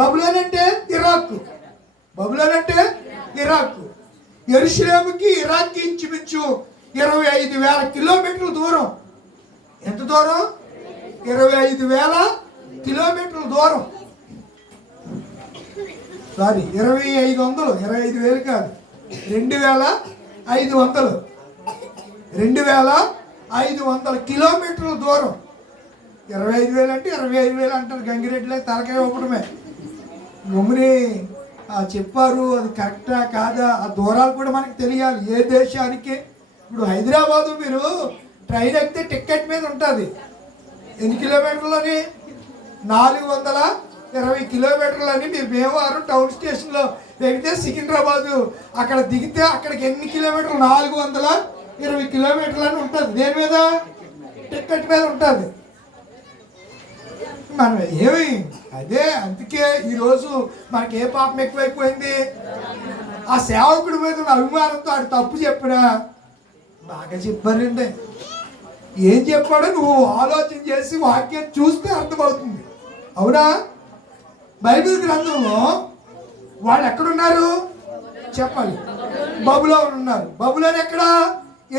బబులోన్ అంటే ఇరాక్. బబులోన్ అంటే ఇరాక్. యెరూషలేముకి ఇరాక్కి ఇంచుమించు 25,000 కిలోమీటర్ల దూరం. ఎంత దూరం? 25,000 కిలోమీటర్ల దూరం. సారీ, 25,000 కాదు, 2,500. 2,500 కిలోమీటర్ల దూరం. 25,000 అంటే 25,000 అంటారు. గంగిరెడ్డిలో తలకాయ ఇవ్వడమే. గమ్ముని చెప్పారు, అది కరెక్టా కాదా? ఆ దూరాలు కూడా మనకు తెలియాలి. ఏ దేశానికి? ఇప్పుడు హైదరాబాదు మీరు ట్రైన్ ఎక్కితే టికెట్ మీద ఉంటుంది. ఎన్ని కిలోమీటర్లని? 420 కిలోమీటర్లని. మీరు భీమవరం టౌన్ స్టేషన్లో ఎక్కితే సికింద్రాబాదు అక్కడ దిగితే అక్కడికి ఎన్ని కిలోమీటర్లు? 420 కిలోమీటర్లు అని ఉంటుంది. దేని మీద? టికెట్ మీద ఉంటుంది. మనం ఏమి అదే. అందుకే ఈరోజు మనకి ఏ పాపం ఎక్కువైపోయింది? ఆ సేవకుడి మీద ఉన్న అభిమానంతో ఆడు తప్పు చెప్పినా బాగా చెప్పారండి. ఏం చెప్పాడో నువ్వు ఆలోచన చేసి వాక్యం చూస్తే అర్థమవుతుంది. అవునా? బైబిల్ గ్రంథంలో వాళ్ళు ఎక్కడున్నారు చెప్పాలి. బబులోన్ ఉన్నారు. బబులోన్ ఎక్కడ?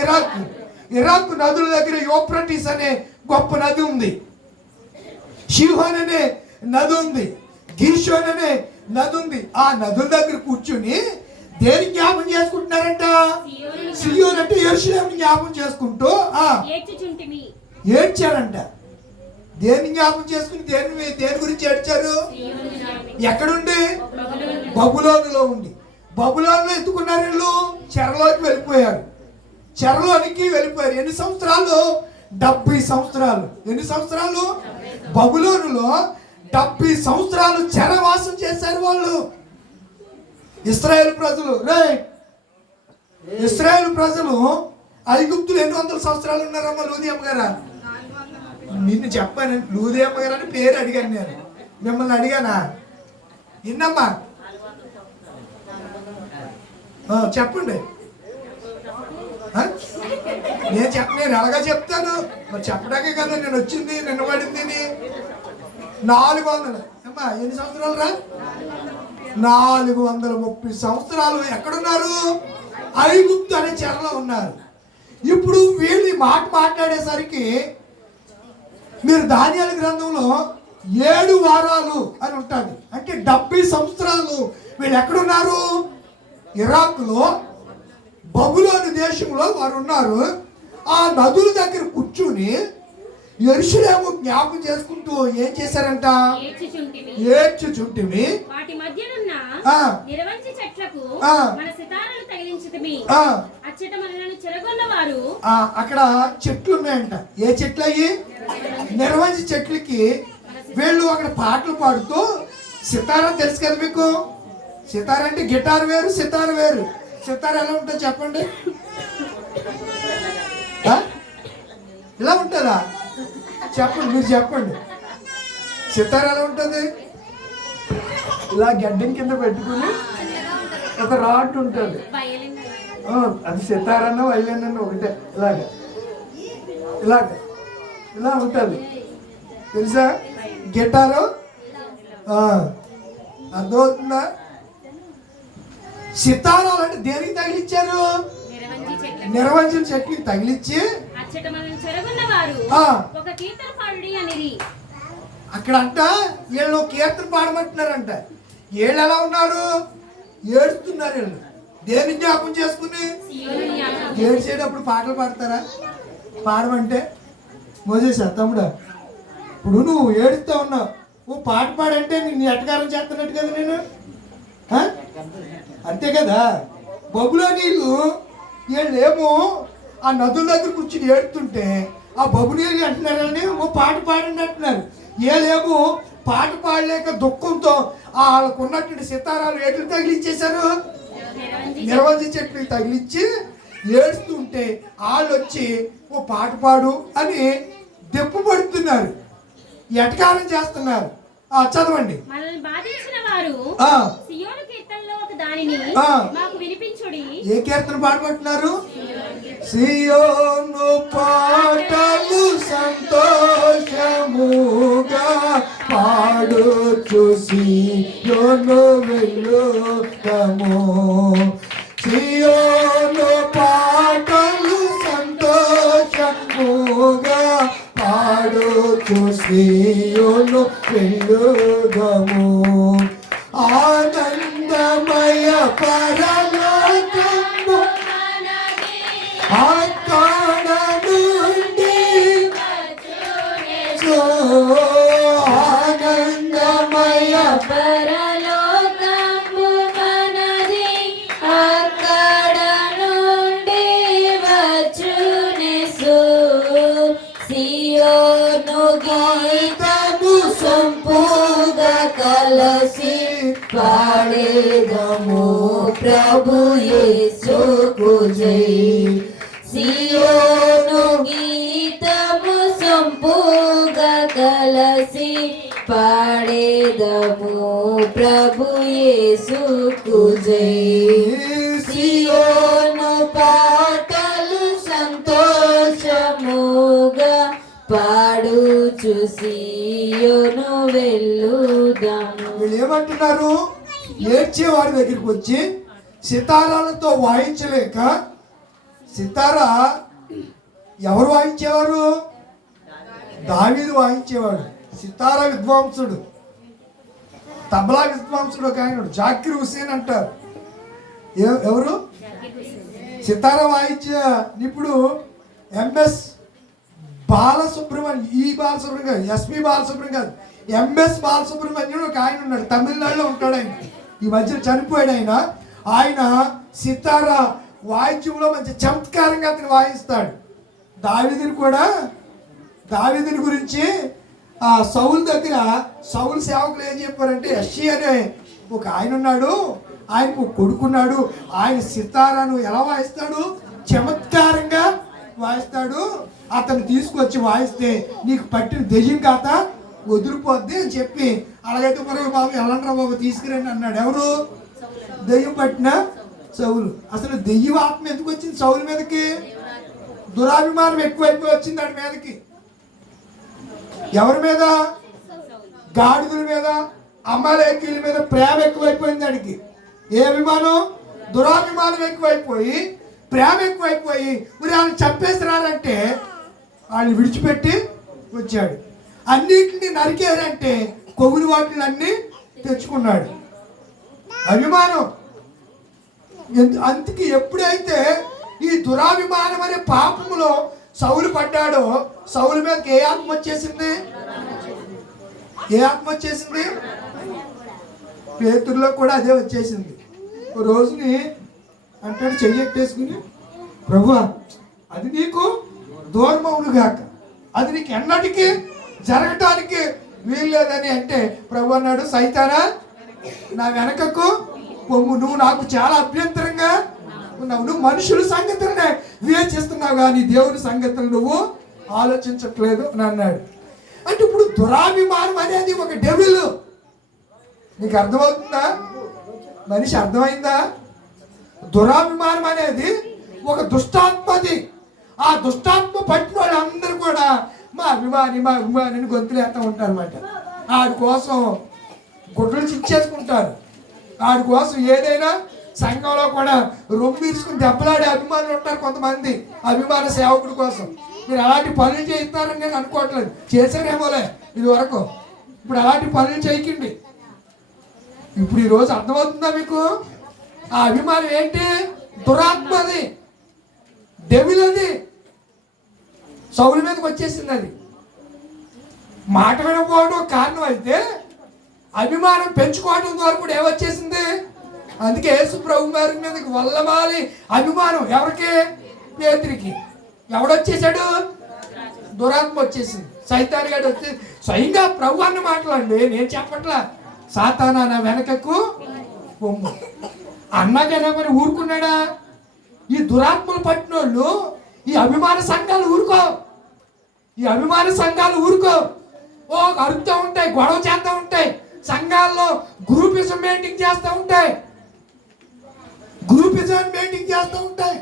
ఇరాక్. ఇరాక్ నదుల దగ్గర యూఫ్రటీస్ అనే గొప్ప నది ఉంది. షిహోన్ అనే నది ఉంది. గీషోన్ అనే నది ఉంది. ఆ నదుల దగ్గర కూర్చుని దేని జ్ఞాపం చేసుకుంటున్నారంట? సియోన్ అంటే యెరూషలేముని జ్ఞాపం చేసుకుంటూ ఏడ్చారంట. దేని జ్ఞాపం చేసుకుని దేని గురించి ఏడ్చారు? ఎక్కడుండి? బబులోనులో ఉండి. బబులోనులో ఎత్తుకున్నారు వీళ్ళు. చెరలోకి వెళ్ళిపోయారు. చెరలోనికి వెళ్ళిపోయారు. ఎన్ని సంవత్సరాలు? 70 సంవత్సరాలు. ఎన్ని సంవత్సరాలు? బబులోనులో 70 సంవత్సరాలు చెరవాసం చేశారు వాళ్ళు. ఇశ్రాయేలు ప్రజలు ఇశ్రాయేలు ప్రజలు ఐగుప్తులు 800 సంవత్సరాలు ఉన్నారమ్మా. లూదియమ్మ గారా? నిన్ను చెప్పాను. లూదియమ్మ గారు అని పేరు అడిగాను నేను. మిమ్మల్ని అడిగానా? ఇన్నమ్మా చెప్పండి. నేను ఎలాగా చెప్తాను? మరి చెప్పడాకే కదా నేను వచ్చింది, నిన్న పడింది. 400 అమ్మా. ఎన్ని సంవత్సరాలు రా? 430 సంవత్సరాలు ఎక్కడున్నారు? ఐగుప్తు అనే చెరలో ఉన్నారు. ఇప్పుడు వీళ్ళు ఈ మాట మాట్లాడేసరికి మీరు దానియేలు గ్రంథంలో 7 వారాలు అని ఉంటుంది. అంటే 70 సంవత్సరాలు వీళ్ళు ఎక్కడున్నారు? ఇరాక్లో బబులోను దేశంలో వారు ఉన్నారు. ఆ నదుల దగ్గర కూర్చుని యెరూషలేము జ్ఞాపకం చేసుకుంటూ ఏం చేశారంట? ఏడ్చుచుంటిమి. అక్కడ చెట్లు ఉన్నాయంట. ఏ చెట్లు అయ్యి? నిర్వంచి చెట్లకి వీళ్ళు అక్కడ పాటలు పాడుతూ, సితారా తెలుసు కదా మీకు? సితార అంటే గిటార్ వేరు, సితార వేరు. సితార ఎలా ఉంటుంది చెప్పండి? ఇలా ఉంటుందా? చెప్పండి, మీరు చెప్పండి. సితార ఎలా ఉంటుంది? ఇలా గడ్డం కింద పెట్టుకుని ఒక రాడ్ ఉంటుంది. అది సితారన్న వైలిన్ అన్న ఒకటే. ఇలా ఉంటుంది తెలుసా? గిటారు అర్థమవుతుందా? సితారాలు అంటే దేనికి తగిలిచ్చారు? నిర్వంచిన చెట్టుకి తగిలిచ్చి అక్కడ అంట వీళ్ళు కీర్తన పాడమంటున్నారంట. వీళ్ళు ఎలా ఉన్నారు? ఏడుస్తున్నారు. వీళ్ళు దేని జ్ఞాపం చేసుకుని? ఏడ్చేటప్పుడు పాటలు పాడతారా? పాడమంటే మోసేసా తమ్ముడా, ఇప్పుడు నువ్వు ఏడుస్తూ ఉన్నావు, నువ్వు పాట పాడంటే నిన్ను ఎట్టకారం చేస్తున్నట్టు కదా నేను. అంతే కదా? బబులో నీళ్ళు వీళ్ళేమో ఆ నదుల దగ్గర కూర్చుని ఏడుతుంటే ఆ బబు నీళ్ళు అంటున్నారని ఓ పాట పాడండి అంటున్నారు. వీళ్ళేమో పాట పాడలేక దుఃఖంతో వాళ్ళకు ఉన్నటువంటి సితారాలు ఏట్లు తగిలించేశారు. నిర్వంచి చెట్లు తగిలించి ఏడుస్తుంటే వాళ్ళు వచ్చి ఓ పాట పాడు అని దెప్పు పడుతున్నారు, ఎటకారం చేస్తున్నారు. చదవండి. ఏ కీర్తన పాడుకుంటున్నారు? సియోను పాటలు సంతోషముగా పాడుచు సీయోను వెళ్ళుదము. సీయోను పాటలు సంతోషముగా పాడుచు సీయోను వెళ్ళుదము. ఆనందమయ పరలోకము అక్కడ నుండి ఆనందమయ పరలోకము మనది అక్కడ నుండి వచ్చునేసు. సియోను గీతము సొంపుగా కలసి పాడేదము ప్రభు యేసుకు జై. సియోను గీతము సొంపుగా కలసి పాడేదము ప్రభు యేసుకు జై. సియోను పాటలు సంతోషముగా పాడుచు సియోను వెళ్ళుదాము. వీళ్ళు ఏమంటున్నారు? ఏడ్చే వారి దగ్గరికి వచ్చి సితారాలతో వాయించలేక, సితారా ఎవరు వాయించేవారు? దావీదు వాయించేవాడు. సితారా విద్వాంసుడు, తబలా విద్వాంసుడు ఒక ఆయన జాకిర్ హుసేన్ అంటారు. ఎవరు? సితారా వాయించే ఇప్పుడు ఎంఎస్ బాలసుబ్రహ్మణ్యం, ఈ బాలసుబ్రహ్మణ్యం కాదు, ఎస్పి బాలసుబ్రహ్మణ్యం కాదు, ఎంఎస్ బాలసుబ్రహ్మణ్యం ఒక ఆయన ఉన్నాడు. తమిళనాడులో ఉంటాడు ఆయన. ఈ మధ్య చనిపోయాడు ఆయన. ఆయన సితారా వాయిద్యంలో మంచి చమత్కారంగా అతను వాయిస్తాడు. దావీదుని గురించి ఆ సౌలు దగ్గర సౌలు సేవకులు ఏం చెప్పారంటే, యెష్షయి అనే ఒక ఆయన ఉన్నాడు, ఆయనకు కొడుకున్నాడు, ఆయన సితారాను ఎలా వాయిస్తాడు? చమత్కారంగా వాయిస్తాడు. అతను తీసుకొచ్చి వాయిస్తే నీకు పట్టిన దెయ్యం కాత వదిలిపోద్ది అని చెప్పి, అలాగైతే మరి బాబు ఎలాంటి బాబు తీసుకురండి అన్నాడు. ఎవరు? దెయ్యం పట్టిన సౌలు. అసలు దెయ్యం ఆత్మ ఎందుకు వచ్చింది సౌలు మీదకి? దురాభిమానం ఎక్కువైపోయి వచ్చింది వాడి మీదకి. ఎవరి మీద? గాడిదల మీద, అమాలేకీయుల మీద ప్రేమ ఎక్కువైపోయింది వాడికి. ఏ అభిమానం? దురాభిమానం ఎక్కువైపోయి, ప్రేమ ఎక్కువైపోయి మరి వాళ్ళని చంపేస్తున్నారంటే వాళ్ళని విడిచిపెట్టి వచ్చాడు. అన్నిటిని నరికేరంటే కొవ్వులు వాటిని అన్ని తెచ్చుకున్నాడు. అభిమానం. అందుకే ఎప్పుడైతే ఈ దురాభిమానం అనే పాపములో సౌలు పడ్డాడో, సౌలు మీదకి ఏ ఆత్మ వచ్చేసింది? ఏ ఆత్మ వచ్చేసింది? పేతురులో కూడా అదే వచ్చేసింది. ఓ రోజుని అంటాడు, చెయ్యెట్టేసుకుని, ప్రభువా అది నీకు దూరమవును గాక, అది నీకు ఎన్నటికీ జరగటానికి వీల్లేదని అంటే ప్రభు అన్నాడు, సైతానా నా వెనకకు పొమ్ము, నువ్వు నాకు చాలా అభ్యంతరంగా ఉన్నావు. నువ్వు మనుషుల సంగతులనే వివేచిస్తున్నావు కానీ దేవుని సంగతులు నువ్వు ఆలోచించట్లేదు అని అన్నాడు. అంటే ఇప్పుడు దురాభిమానం అనేది ఒక డెవిల్. నీకు అర్థమవుతుందా? మనిషి అర్థమైందా? దురాభిమానం అనేది ఒక దుష్టాత్మది. ఆ దుష్టాత్మ పట్టిన వాళ్ళు అందరూ కూడా మా అభిమాని అని గొంతులేస్తూ ఉంటారు అన్నమాట. ఆడి కోసం గుడ్డలు చిచ్చేసుకుంటారు. ఆడి కోసం ఏదైనా సంఘంలో కూడా రొమ్ము తీసుకుని దెబ్బలాడే అభిమానులు ఉంటారు కొంతమంది. అభిమాన సేవకుడి కోసం మీరు అలాంటి పనులు చేయిస్తున్నారని నేను అనుకోవట్లేదు, చేశారేమోలే ఇది వరకు. ఇప్పుడు అలాంటి పనులు చేయకండి. ఇప్పుడు ఈరోజు అర్థమవుతుందా మీకు? ఆ అభిమానం ఏంటి? దురాత్మది, డెవిల్. అది సౌలు మీదకి వచ్చేసింది. అది మాట వినకపోవడం కారణం అయితే అభిమానం పెంచుకోవడం ద్వారా కూడా ఏమొచ్చేసింది? అందుకే యేసు ప్రభు వారి మీదకి వల్లమాలి అభిమానం. ఎవరికి? పేతురికి. ఎవడొచ్చేసాడు? దురాత్మ వచ్చేసింది. సైతాన్ గారు వచ్చి స్వయంగా ప్రభు అన్న మాటలండి, నేను చెప్పట్లా. సాతానా నా వెనకకు పొమ్ము అన్నాకైనా మరి ఊరుకున్నాడా? ఈ దురాత్మలు పట్టినోళ్ళు ఈ అభిమాన సంఘాలు ఊరుకో. ఈ అభిమాన సంఘాలు ఊరుకో. ఓ అరుస్తూ ఉంటాయి, గొడవ చేస్తూ ఉంటాయి, సంఘాల్లో గ్రూపిజం మెయింటైన్ చేస్తూ ఉంటాయి, గ్రూపిజం మెయింటైన్ చేస్తూ ఉంటాయి.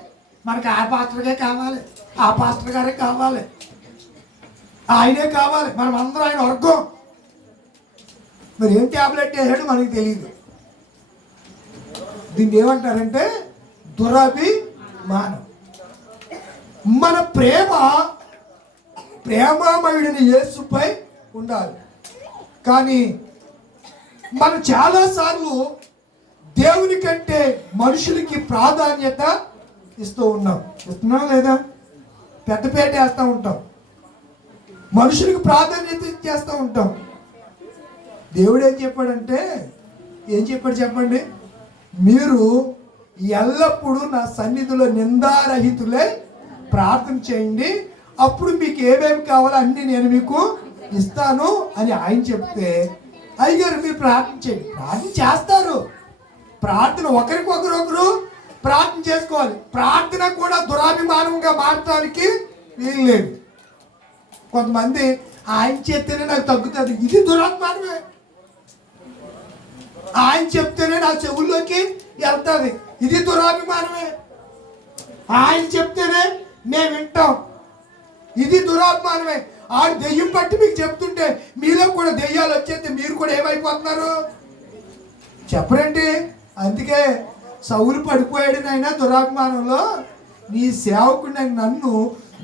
మనకి ఆ పాస్టర్గా కావాలి, ఆ పాస్టర్ గారే కావాలి, ఆయనే కావాలి, మనం అందరూ ఆయన వర్గం. మరి ఏం ట్యాబ్లెట్ వేసాడో మనకి తెలియదు. దీన్ని ఏమంటారంటే దురభిమానం. మన ప్రేమమయుడిని యేసుపై ఉండాలి. కానీ మనం చాలాసార్లు దేవుని కంటే మనుషులకి ప్రాధాన్యత ఇస్తున్నాం లేదా? పెద్దపేట వేస్తూ ఉంటాం, మనుషులకు ప్రాధాన్యత ఇచ్చేస్తూ ఉంటాం. దేవుడు ఏం చెప్పాడు చెప్పండి? మీరు ఎల్లప్పుడూ నా సన్నిధిలో నిందారహితులై ప్రార్థన చేయండి, అప్పుడు మీకు ఏమేమి కావాలో అన్నీ నేను మీకు ఇస్తాను అని ఆయన చెప్తే, అయ్యారు మీరు ప్రార్థన చేయండి. ప్రార్థన చేస్తారు. ప్రార్థన ఒకరికొకరు ప్రార్థన చేసుకోవాలి. ప్రార్థన కూడా దురాభిమానంగా మార్చడానికి వీలు లేదు. కొంతమంది ఆయన చెప్తేనే నాకు తగ్గుతుంది, ఇది దురాభిమానమే. ఆయన చెప్తేనే నా చెవుల్లోకి వెళ్తుంది, ఇది దురాభిమానమే. ఆయన చెప్తేనే మేము వింటాం, ఇది దురాభిమానమే. ఆ దెయ్యం పట్టి మీకు చెప్తుంటే మీలో కూడా దెయ్యాలు వచ్చేస్తే మీరు కూడా ఏమైపోతున్నారు చెప్పరండి. అందుకే సౌలు పడిపోయాడు నాయన దురాభిమానంలో. నీ సేవకుని నన్ను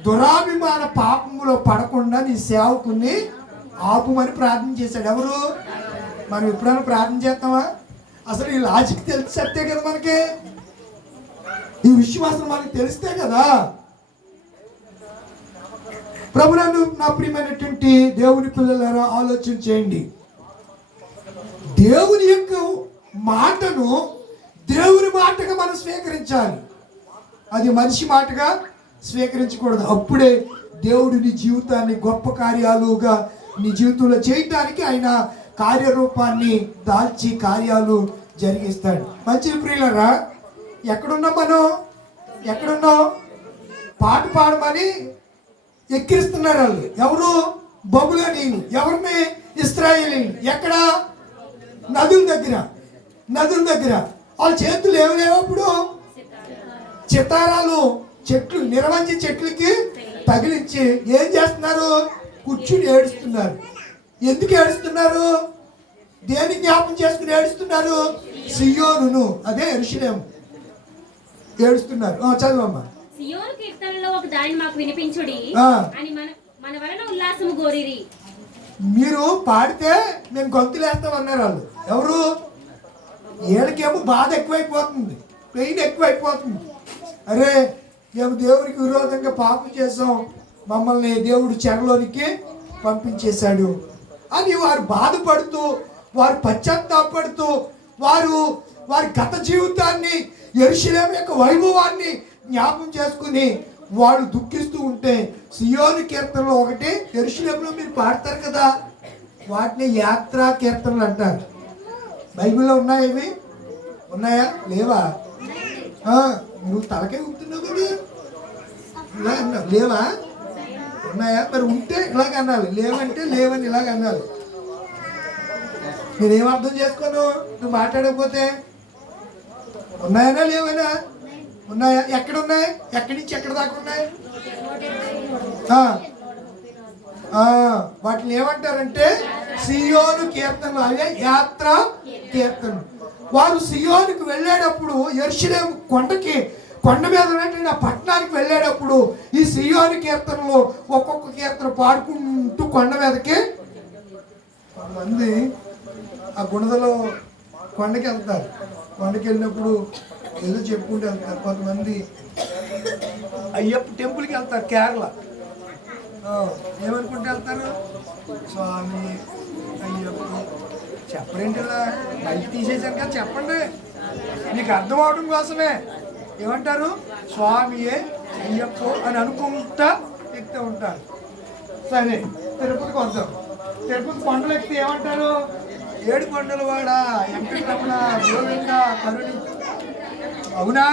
దురాభిమాన పాపములో పడకుండా నీ సేవకుని ఆపుమని ప్రార్థన చేశాడు. ఎవరు? మనం ఎప్పుడైనా ప్రార్థన చేస్తామా? అసలు ఈ లాజిక్ తెలిస్తే కదా మనకి, ఈ విశ్వాసం మనకి తెలిస్తే కదా. ప్రభువును నా ప్రియమైనటువంటి దేవుని పిల్లలారా ఆలోచన చేయండి. దేవుని యొక్క మాటను దేవుని మాటగా మనం స్వీకరించాలి, అది మనిషి మాటగా స్వీకరించకూడదు. అప్పుడే దేవుడు నీ జీవితాన్ని గొప్ప కార్యాలుగా నీ జీవితంలో చేయటానికి ఆయన కార్యరూపాన్ని దాల్చి కార్యాలు జరిగిస్తాడు. మంచి ప్రియులరా, ఎక్కడున్నాం మనం? ఎక్కడున్నాం? పాట పాడమని ఎక్కిరిస్తున్నారు వాళ్ళు. ఎవరు? బబులోనీయులు. ఎవరిని? ఇశ్రాయేలీయులు. ఎక్కడ? నదుల దగ్గర. వాళ్ళ చేతులు ఏమి లేవప్పుడు? చితారాలు, చెట్లు, నిరవంజి చెట్లకి తగిలించి ఏం చేస్తున్నారు? కూర్చుని ఏడుస్తున్నారు. ఎందుకు ఏడుస్తున్నారు? దేని జ్ఞాపం చేసుకుని ఏడుస్తున్నారు? సియోనును, అదే యెరూషలేము ఏడుస్తున్నారు. చదువమ్మా. సియోను కీర్తనలో ఒక దాన్ని మాకు వినిపించుడి అని మన వలన ఉల్లాసము గోరిరి. మీరు పాడితే మేము గొంతులేస్తామన్నారు వాళ్ళు. ఎవరు? వీళ్ళకేమో బాధ ఎక్కువైపోతుంది, పెయిన్ ఎక్కువైపోతుంది. అరే మేము దేవునికి విరోధంగా పాపం చేసాం, మమ్మల్ని దేవుడు చెరలోనికి పంపించేశాడు అని వారు బాధపడుతూ, వారు పశ్చాత్తాపడుతూ, వారి గత జీవితాన్ని, యెరూషలేము యొక్క వైభవాన్ని జ్ఞాపం చేసుకుని వాళ్ళు దుఃఖిస్తూ ఉంటే, సియోను కీర్తనలో ఒకటి యెరూషలేములో మీరు పాడతారు కదా, వాటిని యాత్రా కీర్తనలు అంటారు. బైబిల్లో ఉన్నాయా? ఇవి ఉన్నాయా? లేవా? నువ్వు తలకాయ ఊపుతున్నావు కదా, ఇలా అన్నావు. లేవా? ఉన్నాయా? మరి ఉంటే ఇలాగ అనాలి, లేవంటే లేవని ఇలాగ అనాలి. నేనేం అర్థం చేసుకోను నువ్వు మాట్లాడకపోతే? ఉన్నాయనా లేవనా? ఉన్నాయా? ఎక్కడ ఉన్నాయి? ఎక్కడి నుంచి ఎక్కడ దాకా ఉన్నాయి? వాటిని ఏమంటారంటే సియోను కీర్తనలు, అవే యాత్ర కీర్తనలు. వారు సియోనుకు వెళ్ళేటప్పుడు, యెరూషలేము కొండ మీద ఉన్నటువంటి ఆ పట్టణానికి వెళ్ళేటప్పుడు ఈ సియోను కీర్తనలు ఒక్కొక్క కీర్తన పాడుకుంటూ కొండ మీదకి, కొంతమంది ఆ గుణదలో కొండకి వెళ్తారు. కొండకి వెళ్ళినప్పుడు ఏదో చెప్పుకుంటూ వెళ్తారు. కొంతమంది అయ్యప్ప టెంపుల్కి వెళ్తారు, కేరళ. ఏమనుకుంటూ వెళ్తారు? స్వామి అయ్యప్ప. చెప్పరేంటి? ఇలా బయట తీసేసాను కదా, చెప్పండి, మీకు అర్థం అవడం కోసమే. ఏమంటారు? స్వామియే అయ్యప్ప అని అనుకుంటా ఎక్కుతూ ఉంటారు. సరే, తిరుపతికి వద్దాం. తిరుపతి కొండలు ఎక్కితే ఏమంటారు? ఏడు కొండలు వాడా, వెంకటరమణ, గోవింద, కరుణి. అవునా?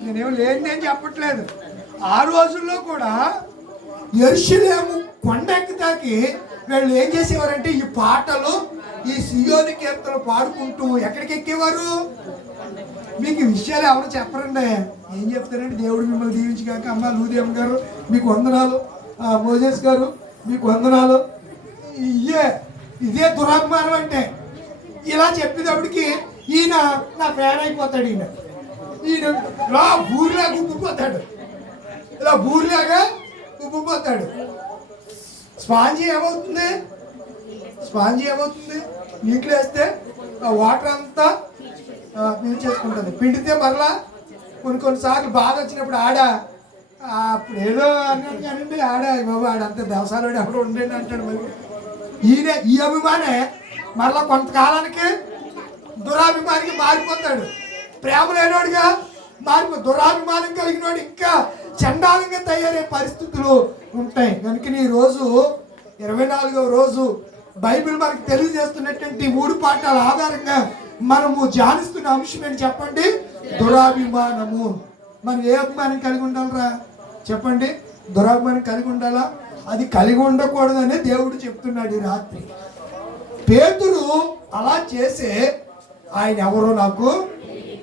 నేనేం లేని అని చెప్పట్లేదు. ఆ రోజుల్లో కూడా యెరూషలేము కొండ ఎక్కుతాకి వీళ్ళు ఏం చేసేవారంటే ఈ పాటలు, ఈ సియోను కీర్తనలు పాడుకుంటూ ఎక్కడికి ఎక్కేవారు? మీకు విషయాలు ఎవరు చెప్పరండి. ఏం చెప్తారండి? దేవుడు మిమ్మల్ని దీవించగాక. అమ్మ లూదేమ్ గారు మీకు వందనాలు, మోజేస్ గారు మీకు వందనాలు. ఇయ్యే ఇదే దురాభిమానం అంటే. ఇలా చెప్పేటప్పటికి ఈయన నా ఫ్యాన్ అయిపోతాడు. ఈయన ఇలా బూరిలాగా ఉబ్బిపోతాడు, ఇలా బూరిలాగా ఉబ్బిపోతాడు. స్పాంజీ ఏమవుతుంది? నీటిలో వేస్తే ఆ వాటర్ అంతా పీల్చేసుకుంటుంది. పిండితే మరలా కొన్నిసార్లు బాగా వచ్చినప్పుడు అప్పుడు ఏదో అన్నాడు కానండి, బాబు ఆడంత దేవసాలు ఎప్పుడు ఉండండి అంటాడు. మరి ఈ అభిమానే మరలా కొంతకాలానికి దురాభిమానికి మారిపోతాడు. ప్రేమ లేనోడిగా దురాభిమానం కలిగినోడు ఇంకా చండాలంగా తయారయ్యే పరిస్థితులు ఉంటాయి. కనుక ఈ రోజు 24వ రోజు బైబిల్ మనకు తెలియజేస్తున్నటువంటి 3 పాఠాల ఆధారంగా మనము ధ్యానిస్తున్న అంశం ఏంటి చెప్పండి? దురాభిమానము. మనం ఏ అభిమానం కలిగి ఉండాలరా చెప్పండి? దురాభిమానం కలిగి ఉండాలా? అది కలిగి ఉండకూడదని దేవుడు చెప్తున్నాడు ఈ రాత్రి. పేతురు అలా చేసే ఆయన ఎవరో నాకు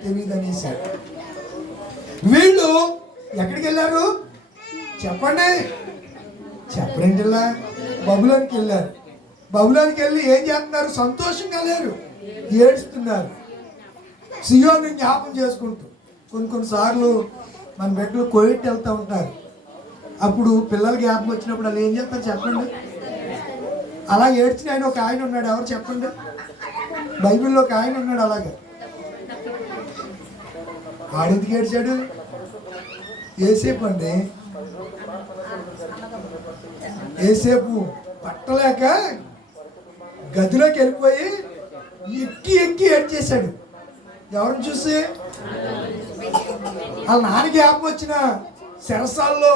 తెలియదనేసాడు. వీళ్ళు ఎక్కడికి వెళ్ళారు చెప్పండి? చెప్పరేంటిలా? బబులోనికి వెళ్ళారు. బబులోనికి వెళ్ళి ఏం చేస్తున్నారు? సంతోషంగా లేరు, ఏడుస్తున్నారు. సియోను జ్ఞాపం చేసుకుంటూ. కొన్నిసార్లు మన బిడ్డలు కోవిడ్ వెళ్తూ ఉంటారు. అప్పుడు పిల్లలకి జ్ఞాపకం వచ్చినప్పుడు వాళ్ళు ఏం చేస్తారు చెప్పండి? అలా ఏడ్చిన ఒక ఆయన ఉన్నాడు. ఎవరు చెప్పండి? బైబిల్లో ఒక ఆయన ఉన్నాడు అలాగే. ఆడెందుకు ఏడ్చాడు? ఏసేపు అండి. ఏసేపు పట్టలేక గదిలోకి వెళ్ళిపోయి ఎక్కి ఏడ్చేశాడు. ఎవరిని చూసి? వాళ్ళ నాన్న జ్ఞాపకం వచ్చిన శరసాల్లో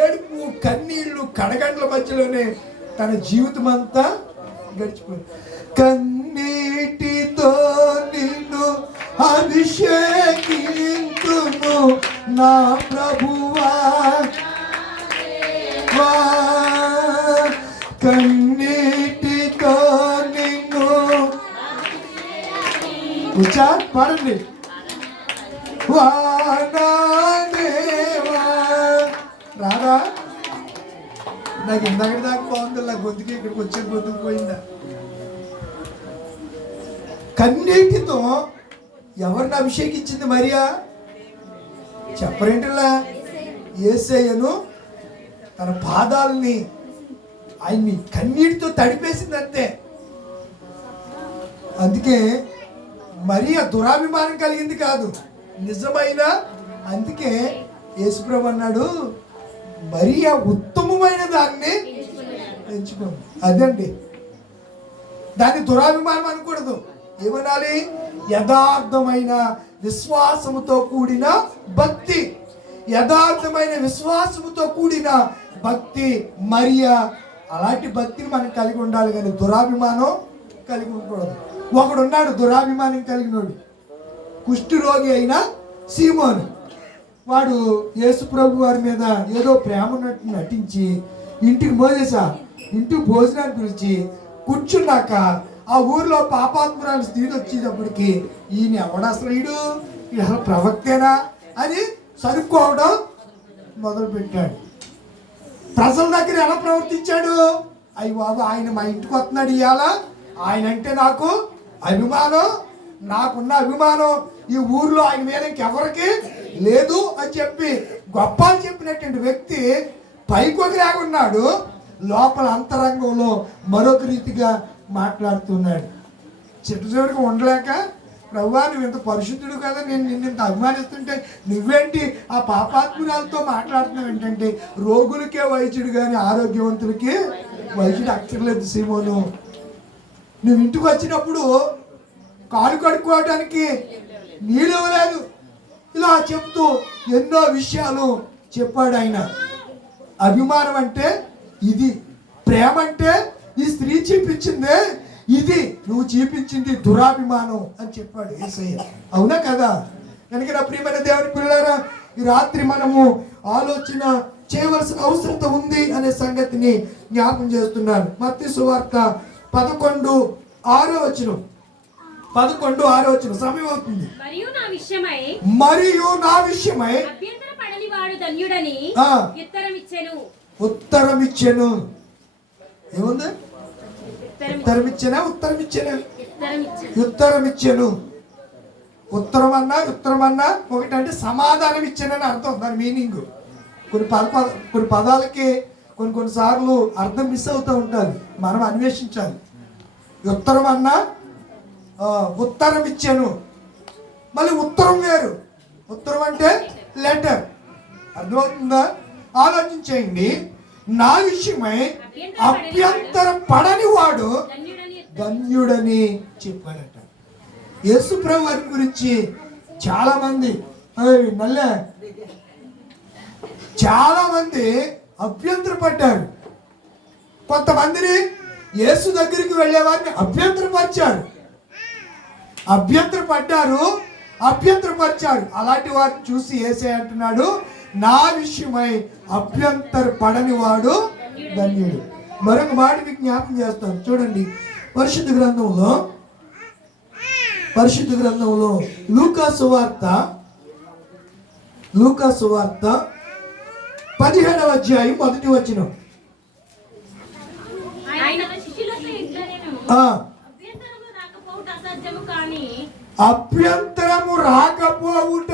ఏడుపు కన్నీళ్లు కడగండ్ల మధ్యలోనే తన జీవితం అంతా గడిచిపోయింది. కన్నీటితో నిన్ను అభిషేకింతును నా ప్రభువా, కన్నీటితో నిన్ను ఉచ్చా పాడండి. రారా నాకు ఇందాక దాకా బాగుంది, నా గొంతుకి ఇక్కడికి వచ్చే గొంతుకు పోయిందా? కన్నీటితో ఎవరిని అభిషేకించింది మరియా చెప్పరేంటిలా? యేసయ్యను తన పాదాలని ఆయన్ని కన్నీటితో తడిపేసింది అంతే. అందుకే మరియా దురాభిమానం కలిగింది కాదు, నిజమైన. అందుకే యేసుప్రభు అన్నాడు మరియా ఉత్తమమైన దాన్ని ఎంచుకోండి. అదండి, దాన్ని దురాభిమానం అనకూడదు. ఏమనాలి? యథార్థమైన విశ్వాసముతో కూడిన భక్తి. యథార్థమైన విశ్వాసముతో కూడిన భక్తి మరియా. అలాంటి భక్తిని మనం కలిగి ఉండాలి, కానీ దురాభిమానం కలిగి ఉండకూడదు. ఒకడున్నాడు దురాభిమానం కలిగినోడు, కుష్ఠరోగి అయిన సీమోను. వాడు యేసుప్రభు వారి మీద ఏదో ప్రేమ నటించి ఇంటికి భోజనాన్ని పిలిచి కూర్చున్నాక ఆ ఊరిలో పాపాత్మురాలు స్త్రీ వచ్చేటప్పటికి ఈయన ఎవడు అసలు అసలు ప్రవక్తేనా అని సరుక్కోవడం మొదలుపెట్టాడు. ప్రజల దగ్గర ఎలా ప్రవర్తించాడు? అయ్యి బాబు, ఆయన మా ఇంటికి వస్తున్నాడు ఇవాళ, ఆయన అంటే నాకు అభిమానం, నాకున్న అభిమానం ఈ ఊర్లో ఆయన మీద ఇంకెవరికి లేదు అని చెప్పి గొప్పలు చెప్పినటువంటి వ్యక్తి పైకొక లేకున్నాడు, లోపల అంతరంగంలో మరొక రీతిగా మాట్లాడుతున్నాడు. చివరికి ఉండలేక, ప్రభువా నువ్వు ఇంత పరిశుద్ధుడు కదా, నేను నిన్ను ఇంత అభిమానిస్తుంటే నువ్వేంటి ఆ పాపాత్మురాలతో మాట్లాడుతున్నావు ఏంటంటే, రోగులకే వైద్యుడు కానీ ఆరోగ్యవంతులకి వైద్యుడు అక్కర్లేదు సీమోను. నువ్వు ఇంటికి వచ్చినప్పుడు కాలు కడుక్కోవడానికి నీళ్ళు ఇవ్వలేదు. ఇలా చెప్తూ ఎన్నో విషయాలు చెప్పాడు ఆయన. అభిమానం అంటే ఇది, ప్రేమ అంటే ఈ స్త్రీ చూపించిందే ఇది, నువ్వు చూపించింది దురాభిమానం అని చెప్పాడు యేసయ్య. అవునా కదా? కనుక నా ప్రియమైన దేవుని పిల్లలారా, ఈ రాత్రి మనము ఆలోచన చేయవలసిన అవసరం ఉంది అనే సంగతిని జ్ఞాపకం చేస్తున్నాను. మత్తయి సువార్త 11:6 సమయం అవుతుంది. మరియు నా విషయమై అభ్యంతర పడని వాడు ధన్యుడని ఉత్తరం ఇచ్చెను. ఏముంది? ఉత్తరం ఇచ్చానా ఉత్తరం ఇచ్చానా ఉత్తరం ఇచ్చాను. ఉత్తరం ఇచ్చాను. ఉత్తరం అన్నా ఒకటంటే సమాధానం ఇచ్చానని అర్థం. దాని మీనింగ్ కొన్ని పదాలకి కొన్నిసార్లు అర్థం మిస్ అవుతూ ఉంటుంది, మనం అన్వేషించాలి. ఉత్తరం అన్నా ఉత్తరం ఇచ్చాను. మళ్ళీ ఉత్తరం వేరు. ఉత్తరం అంటే లెటర్. అర్థమవుతుందా? ఆలోచించేయండి. నా విషయమై అభ్యంతర పడని వాడు ధన్యుడని చెప్పాడట. యేసు ప్రభు వారి గురించి చాలా మంది అభ్యంతర పడ్డారు. కొంతమందిని యేసు దగ్గరికి వెళ్ళే వారిని అభ్యంతరపరిచారు. అలాంటి వారిని చూసి యేసయ్య అంటున్నాడు, నా విషయమై అభ్యంతర పడని వాడు ధన్యుడు. మరొక మాట మీకు జ్ఞాపకం చేస్తాను, చూడండి. పరిశుద్ధ గ్రంథంలో లూకా సువార్త 17వ అధ్యాయం 1వ వచనం. ఆయన శిష్యులతో ఇట్లనెను, అభ్యంతరము రాకపోవుట